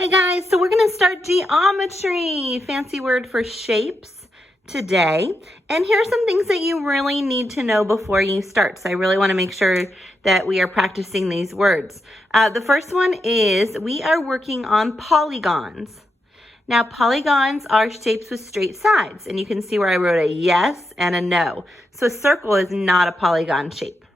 Hey guys, so we're going to start geometry, fancy word for shapes today. And here are some things that you really need to know before you start. So I really want to make sure that we are practicing these words. The first one is we are working on polygons. Now polygons are shapes with straight sides, and you can see where I wrote a yes and a no. So a circle is not a polygon shape.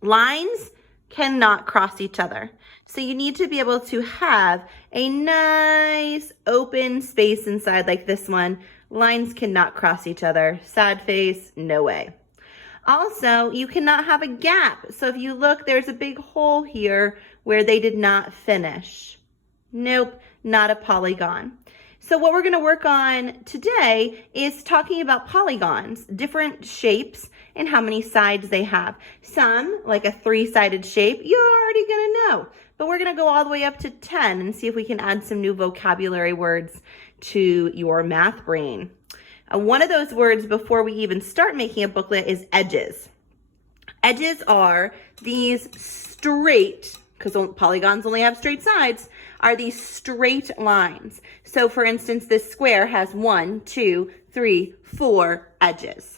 Lines cannot cross each other. So you need to be able to have a nice open space inside like this one. Lines cannot cross each other. Sad face, no way. Also, you cannot have a gap. So if you look, there's a big hole here where they did not finish. Nope, not a polygon. So what we're going to work on today is talking about polygons, different shapes, and how many sides they have. Some, like a 3-sided shape, you're already going to know. But we're going to go all the way up to 10 and see if we can add some new vocabulary words to your math brain. One of those words before we even start making a booklet is edges. Edges are these straight, because polygons only have straight sides, are these straight lines. So for instance, this square has 1, 2, 3, 4 edges.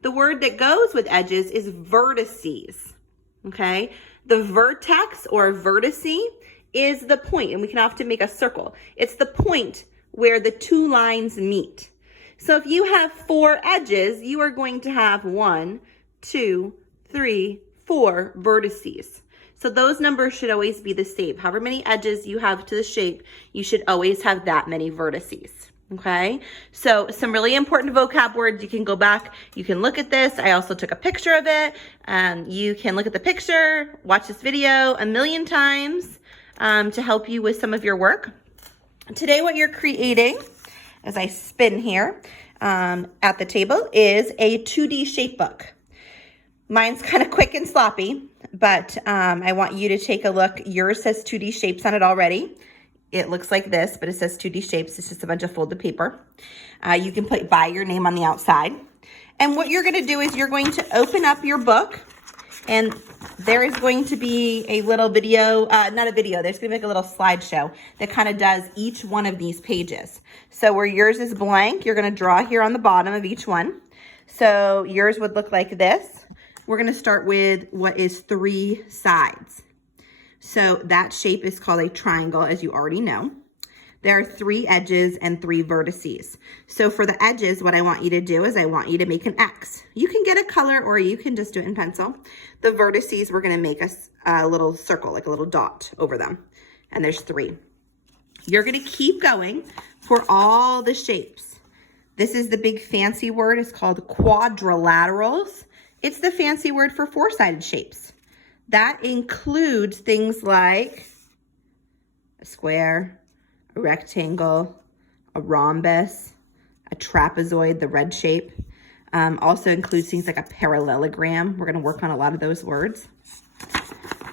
The word that goes with edges is vertices, okay? The vertex or vertice is the point, and we can often make a circle. It's the point where the two lines meet. So if you have 4 edges, you are going to have 1, 2, 3, 4 vertices. So those numbers should always be the same. However many edges you have to the shape, you should always have that many vertices. Okay, so some really important vocab words. You can go back, you can look at this. I also took a picture of it. You can look at the picture, watch this video a million times to help you with some of your work. Today, what you're creating, as I spin here at the table, is a 2D shape book. Mine's kind of quick and sloppy, but I want you to take a look. Yours says 2D shapes on it already. It looks like this, but it says 2D shapes. It's just a bunch of folded paper. You can put by your name on the outside. And what you're going to do is you're going to open up your book, and there is going to be a little video, not a video, there's going to be like a little slideshow that kind of does each one of these pages. So where yours is blank, you're going to draw here on the bottom of each one. So yours would look like this. We're going to start with what is 3 sides. So that shape is called a triangle, as you already know. There are 3 edges and 3 vertices. So for the edges, what I want you to do is I want you to make an X. You can get a color or you can just do it in pencil. The vertices, we're going to make a little circle, like a little dot over them. And there's 3. You're going to keep going for all the shapes. This is the big fancy word. It's called quadrilaterals. It's the fancy word for 4-sided shapes. That includes things like a square, a rectangle, a rhombus, a trapezoid, the red shape. Also includes things like a parallelogram. We're going to work on a lot of those words.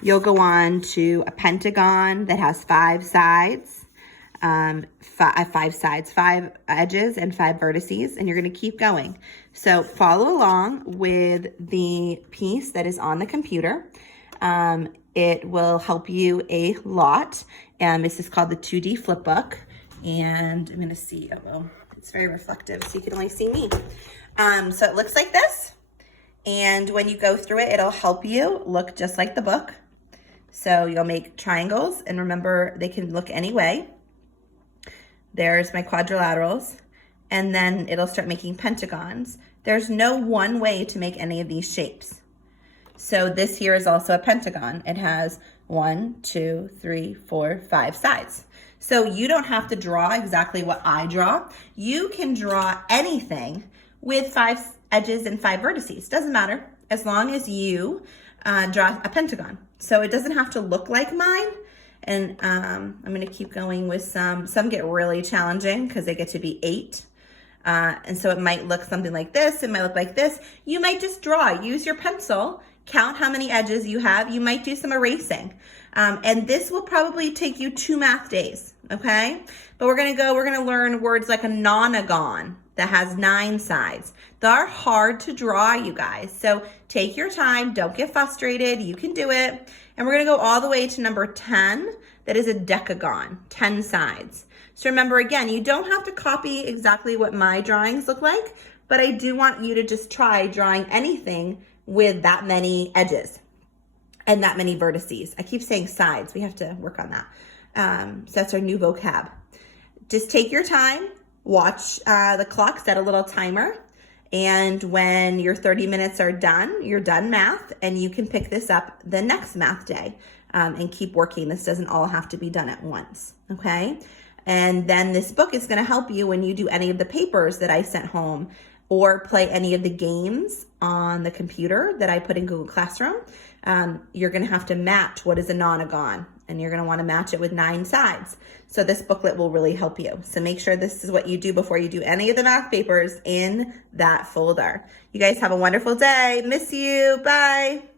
You'll go on to a pentagon that has 5 sides, 5 edges and 5 vertices, and you're going to keep going. So follow along with the piece that is on the computer. It will help you a lot. This is called the 2D flip book. And I'm going to see, it's very reflective, so you can only see me. So it looks like this. And when you go through it, it'll help you look just like the book. So you'll make triangles, and remember, they can look any way. There's my quadrilaterals. And then it'll start making pentagons. There's no one way to make any of these shapes. So this here is also a pentagon. It has 1, 2, 3, 4, 5 sides. So you don't have to draw exactly what I draw. You can draw anything with 5 edges and 5 vertices. Doesn't matter, as long as you draw a pentagon. So it doesn't have to look like mine. And I'm going to keep going with some. Some get really challenging because they get to be 8. And so it might look something like this. It might look like this. You might just draw. Use your pencil. Count how many edges you have. You might do some erasing. And this will probably take you 2 math days, okay? But we're gonna learn words like a nonagon that has 9 sides. They're hard to draw, you guys. So take your time, don't get frustrated, you can do it. And we're gonna go all the way to number 10, that is a decagon, 10 sides. So remember, again, you don't have to copy exactly what my drawings look like, but I do want you to just try drawing anything with that many edges and that many vertices. I keep saying sides, we have to work on that. So that's our new vocab. Just take your time, watch the clock, set a little timer, and when your 30 minutes are done, you're done math, and you can pick this up the next math day and keep working. This doesn't all have to be done at once, okay? And then this book is gonna help you when you do any of the papers that I sent home or play any of the games on the computer that I put in Google Classroom. You're gonna have to match what is a nonagon, and you're gonna wanna match it with 9 sides. So this booklet will really help you. So make sure this is what you do before you do any of the math papers in that folder. You guys have a wonderful day. Miss you, bye.